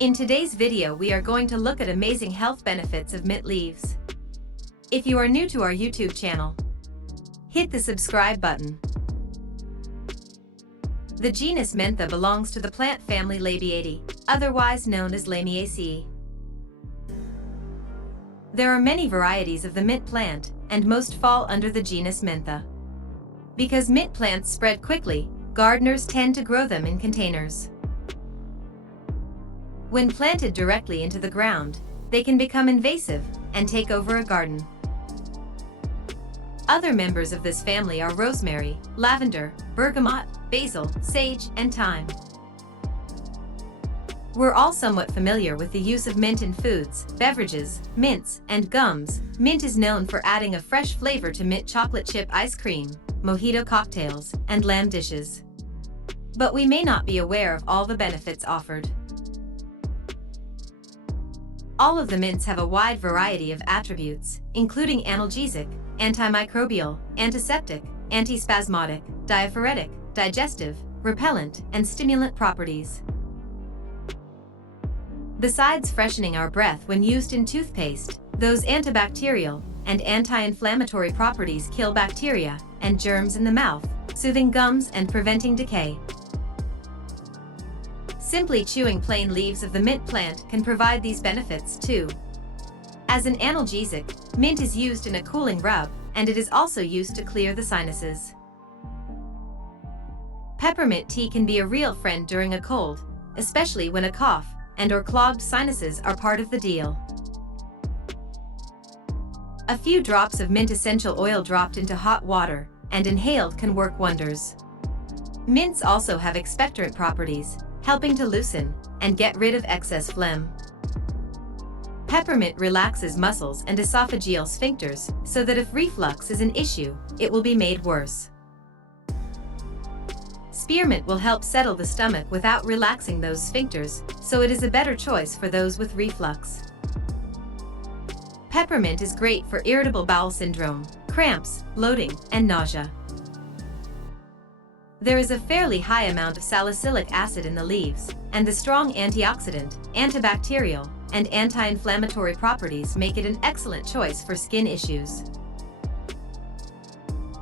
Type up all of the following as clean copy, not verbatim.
In today's video, we are going to look at amazing health benefits of mint leaves. If you are new to our YouTube channel, hit the subscribe button. The genus Mentha belongs to the plant family Labiataceae, otherwise known as Lamiaceae. There are many varieties of the mint plant, and most fall under the genus Mentha. Because mint plants spread quickly, gardeners tend to grow them in containers. When planted directly into the ground, they can become invasive and take over a garden. Other members of this family are rosemary, lavender, bergamot, basil, sage, and thyme. We're all somewhat familiar with the use of mint in foods, beverages, mints, and gums. Mint is known for adding a fresh flavor to mint chocolate chip ice cream, mojito cocktails, and lamb dishes. But we may not be aware of all the benefits offered. All of the mints have a wide variety of attributes, including analgesic, antimicrobial, antiseptic, antispasmodic, diaphoretic, digestive, repellent, and stimulant properties. Besides freshening our breath when used in toothpaste, those antibacterial and anti-inflammatory properties kill bacteria and germs in the mouth, soothing gums and preventing decay. Simply chewing plain leaves of the mint plant can provide these benefits too. As an analgesic, mint is used in a cooling rub, and it is also used to clear the sinuses. Peppermint tea can be a real friend during a cold, especially when a cough and/or clogged sinuses are part of the deal. A few drops of mint essential oil dropped into hot water and inhaled can work wonders. Mints also have expectorant properties, helping to loosen and get rid of excess phlegm. Peppermint relaxes muscles and esophageal sphincters so that if reflux is an issue, it will be made worse. Spearmint will help settle the stomach without relaxing those sphincters, so it is a better choice for those with reflux. Peppermint is great for irritable bowel syndrome, cramps, bloating, and nausea. There is a fairly high amount of salicylic acid in the leaves, and the strong antioxidant, antibacterial, and anti-inflammatory properties make it an excellent choice for skin issues.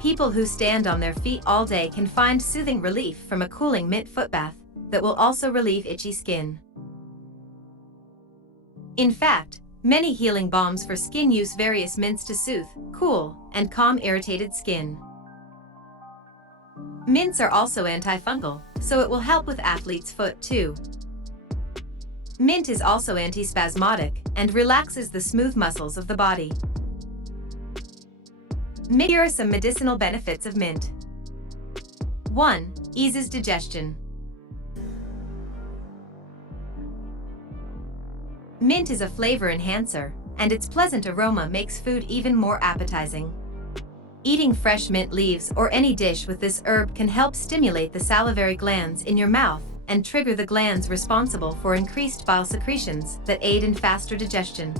People who stand on their feet all day can find soothing relief from a cooling mint foot bath that will also relieve itchy skin. In fact, many healing balms for skin use various mints to soothe, cool, and calm irritated skin. Mints are also antifungal, so it will help with athlete's foot too. Mint is also antispasmodic and relaxes the smooth muscles of the body. Here are some medicinal benefits of mint. 1. Eases digestion. Mint is a flavor enhancer, and its pleasant aroma makes food even more appetizing. Eating fresh mint leaves or any dish with this herb can help stimulate the salivary glands in your mouth and trigger the glands responsible for increased bile secretions that aid in faster digestion.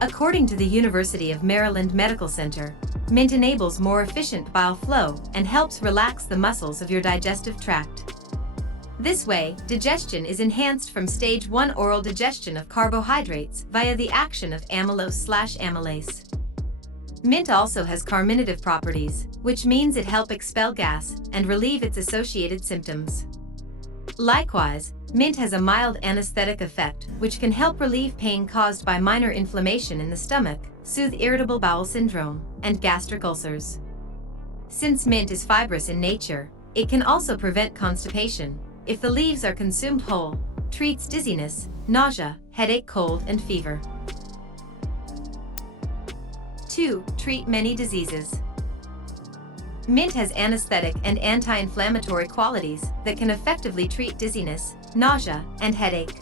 According to the University of Maryland Medical Center, mint enables more efficient bile flow and helps relax the muscles of your digestive tract. This way, digestion is enhanced from stage 1 oral digestion of carbohydrates via the action of amylose/amylase. Mint also has carminative properties, which means it helps expel gas and relieve its associated symptoms. Likewise, mint has a mild anesthetic effect, which can help relieve pain caused by minor inflammation in the stomach, soothe irritable bowel syndrome, and gastric ulcers. Since mint is fibrous in nature, it can also prevent constipation if the leaves are consumed whole, treats dizziness, nausea, headache, cold, and fever. 2. Treat many diseases. Mint has anesthetic and anti-inflammatory qualities that can effectively treat dizziness, nausea, and headache.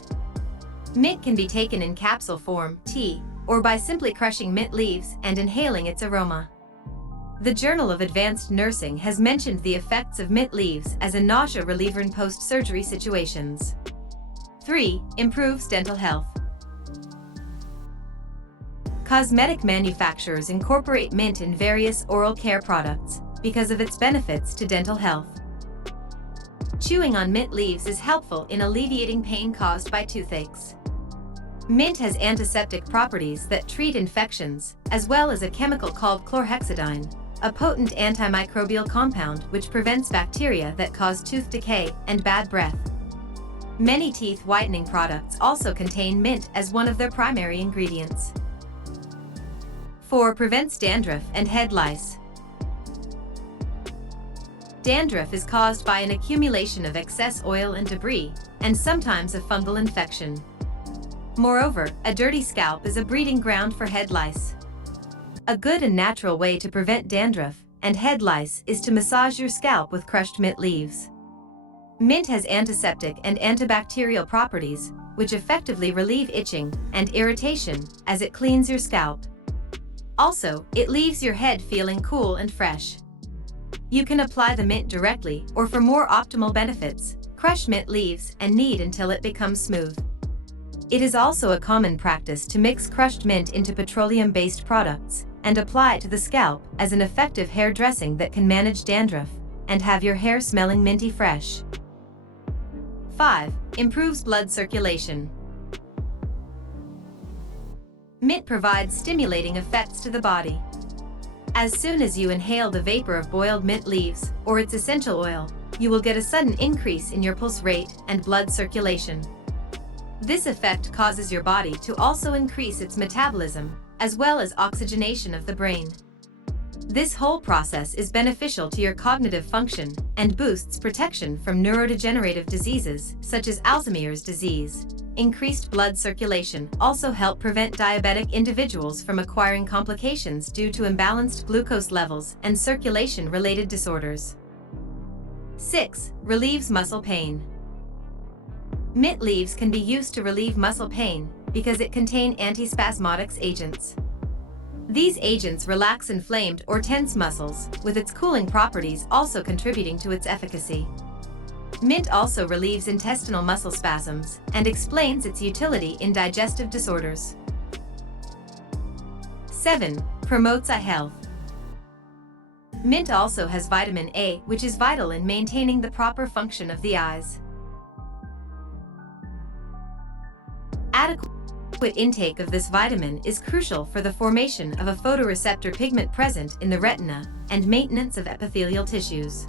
Mint can be taken in capsule form, tea, or by simply crushing mint leaves and inhaling its aroma. The Journal of Advanced Nursing has mentioned the effects of mint leaves as a nausea reliever in post-surgery situations. 3. Improves dental health. Cosmetic manufacturers incorporate mint in various oral care products because of its benefits to dental health. Chewing on mint leaves is helpful in alleviating pain caused by toothaches. Mint has antiseptic properties that treat infections, as well as a chemical called chlorhexidine, a potent antimicrobial compound which prevents bacteria that cause tooth decay and bad breath. Many teeth whitening products also contain mint as one of their primary ingredients. 4. Prevents dandruff and head lice. Dandruff is caused by an accumulation of excess oil and debris, and sometimes a fungal infection. Moreover, a dirty scalp is a breeding ground for head lice. A good and natural way to prevent dandruff and head lice is to massage your scalp with crushed mint leaves. Mint has antiseptic and antibacterial properties, which effectively relieve itching and irritation as it cleans your scalp. Also, it leaves your head feeling cool and fresh. You can apply the mint directly, or for more optimal benefits, crush mint leaves and knead until it becomes smooth. It is also a common practice to mix crushed mint into petroleum-based products and apply to the scalp as an effective hair dressing that can manage dandruff and have your hair smelling minty fresh. 5. Improves blood circulation. Mint provides stimulating effects to the body. As soon as you inhale the vapor of boiled mint leaves or its essential oil, you will get a sudden increase in your pulse rate and blood circulation. This effect causes your body to also increase its metabolism, as well as oxygenation of the brain. This whole process is beneficial to your cognitive function and boosts protection from neurodegenerative diseases such as Alzheimer's disease. Increased blood circulation also helps prevent diabetic individuals from acquiring complications due to imbalanced glucose levels and circulation-related disorders. 6. Relieves muscle pain. Mint leaves can be used to relieve muscle pain because it contains antispasmodic agents. These agents relax inflamed or tense muscles, with its cooling properties also contributing to its efficacy. Mint also relieves intestinal muscle spasms and explains its utility in digestive disorders. 7. Promotes eye health. Mint also has vitamin A, which is vital in maintaining the proper function of the eyes. Adequate intake of this vitamin is crucial for the formation of a photoreceptor pigment present in the retina and maintenance of epithelial tissues.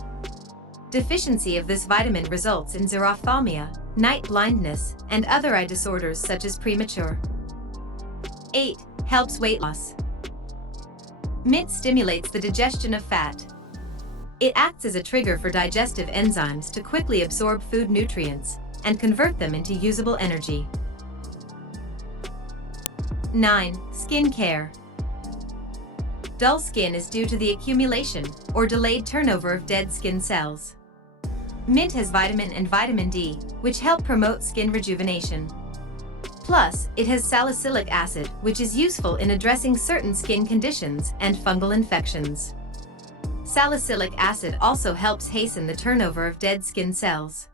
Deficiency of this vitamin results in xerophthalmia, night blindness, and other eye disorders such as premature. 8. Helps weight loss. Mint stimulates the digestion of fat. It acts as a trigger for digestive enzymes to quickly absorb food nutrients and convert them into usable energy. 9. Skin care. Dull skin is due to the accumulation or delayed turnover of dead skin cells. Mint has vitamin and vitamin D, which help promote skin rejuvenation. Plus, it has salicylic acid, which is useful in addressing certain skin conditions and fungal infections. Salicylic acid also helps hasten the turnover of dead skin cells.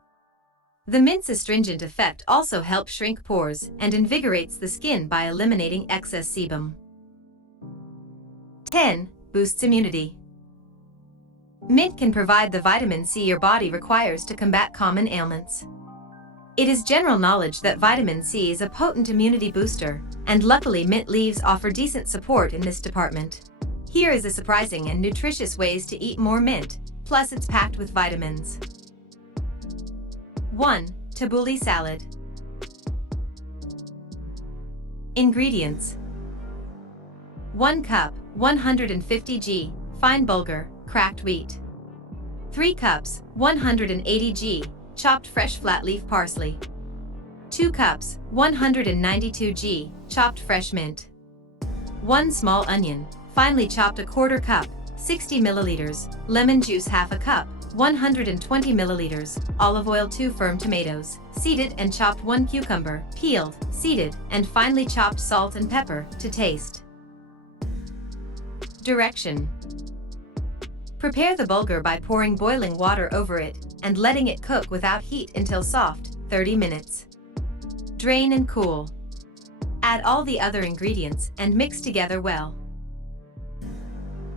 The mint's astringent effect also helps shrink pores and invigorates the skin by eliminating excess sebum. 10. Boosts immunity. Mint can provide the vitamin C your body requires to combat common ailments. It is general knowledge that vitamin C is a potent immunity booster, and luckily mint leaves offer decent support in this department. Here is a surprising and nutritious ways to eat more mint, plus it's packed with vitamins. 1. Tabouli salad. Ingredients: 1 cup, 150 g, fine bulgur, cracked wheat. 3 cups, 180 g, chopped fresh flat leaf parsley. 2 cups, 192 g, chopped fresh mint. 1 small onion, finely chopped ¼ cup, 60 milliliters, lemon juice ½ a cup, 120 milliliters, olive oil. 2 firm tomatoes, seeded and chopped. 1 cucumber, peeled, seeded, and finely chopped. Salt and pepper to taste. Direction: prepare the bulgur by pouring boiling water over it and letting it cook without heat until soft, 30 minutes. Drain and cool. Add all the other ingredients and mix together well.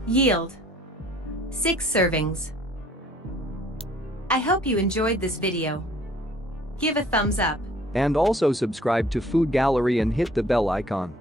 Yield: 6 servings. I hope you enjoyed this video. Give a thumbs up. And also subscribe to Food Gallery and hit the bell icon.